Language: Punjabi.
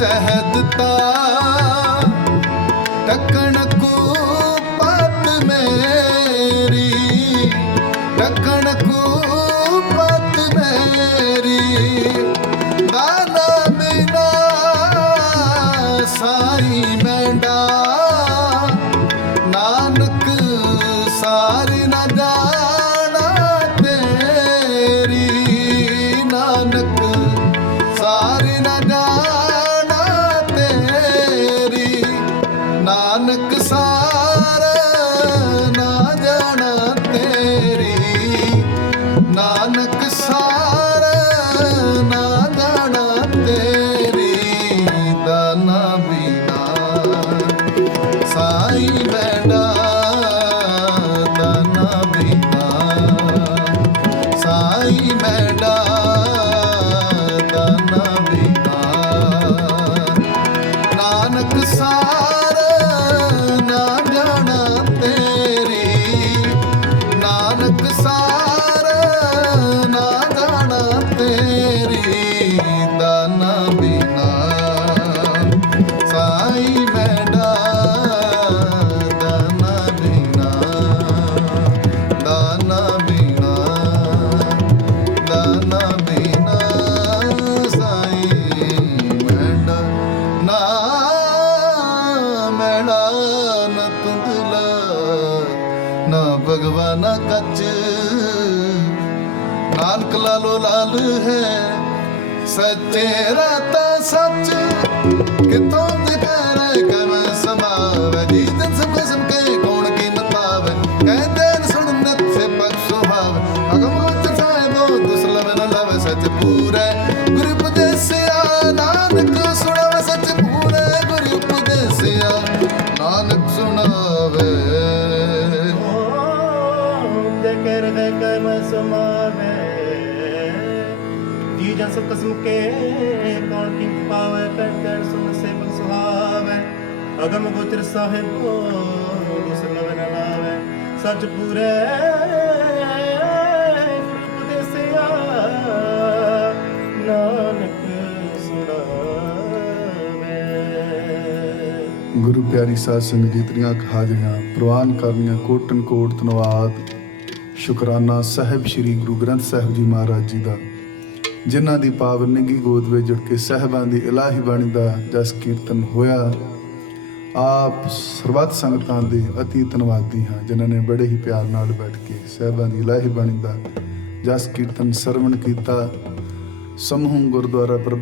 ਸਹਿਦ ਤਾ ਬਿਨਾ ਸਾਈ ਮੈਂਡਾ ਦਾਨਾ ਭਗਵਾਨਾ ਕੱਚ। ਨਾਨਕ ਲਾਲੋ ਲਾਲ ਹੈ ਸੱਚੇ ਰਾਤਾ ਸੱਚ। ਕਿਤੋਂ ਤੇ ਕਰਦੇ ਕਮ ਸਮਾਵੇ ਜੀ ਜਨ ਸਭ ਕਸਮ ਕੇ ਕੌਣ ਕੀ ਪਾਵੇ ਕਹਿ ਕਹਿ ਸੁਣ ਸੇ ਬਖ ਸੁਹਾਵੇ। ਅਗਮ ਗੋਚਰ ਸਾਹਿਬੋ ਦੁਸਲਵ ਨ ਲਾਵੇ। ਸੱਚ ਪੂਰੇ, ਗੁਰੂ ਗੁਰੂ ਪਿਆਰੀ ਸਾਧ ਸੰਗਤ ਜੀ ਤਰੀਆਂ ਹਾਜ਼ਰੀਆਂ, ਪ੍ਰਵਾਨ ਕਰਨੀਆਂ, ਕੋਟਨ ਕੋਟ ਧੰਨਵਾਦ। ਸ਼ੁਕਰਾਨਾ ਸਾਹਿਬ ਸ੍ਰੀ ਗੁਰੂ ਗ੍ਰੰਥ ਸਾਹਿਬ ਜੀ ਮਹਾਰਾਜ ਜੀ ਦਾ, ਜਿਨ੍ਹਾਂ ਦੀ ਪਾਵਨ ਨਿੱਗੀ ਗੋਦ ਵਿੱਚ ਜੁੜ ਕੇ ਸਹਿਬਾਂ ਦੀ ਇਲਾਹੀ ਬਾਣੀ ਦਾ ਜਸ ਕੀਰਤਨ ਹੋਇਆ, ਆਪ ਸਰਬੱਤ ਸੰਗਤਾਂ ਦੇ ਅਤੀ ਧੰਨਵਾਦੀ ਹਾਂ, ਜਿਨ੍ਹਾਂ ਨੇ ਬੜੇ ਹੀ ਪਿਆਰ ਨਾਲ ਬੈਠ ਕੇ ਸਹਿਬਾਂ ਦੀ ਇਲਾਹੀ ਬਾਣੀ ਦਾ ਜਸ ਕੀਰਤਨ ਸਰਵਣ ਕੀਤਾ। ਸਮੂਹ ਗੁਰਦੁਆਰਾ ਪ੍ਰਬੰਧ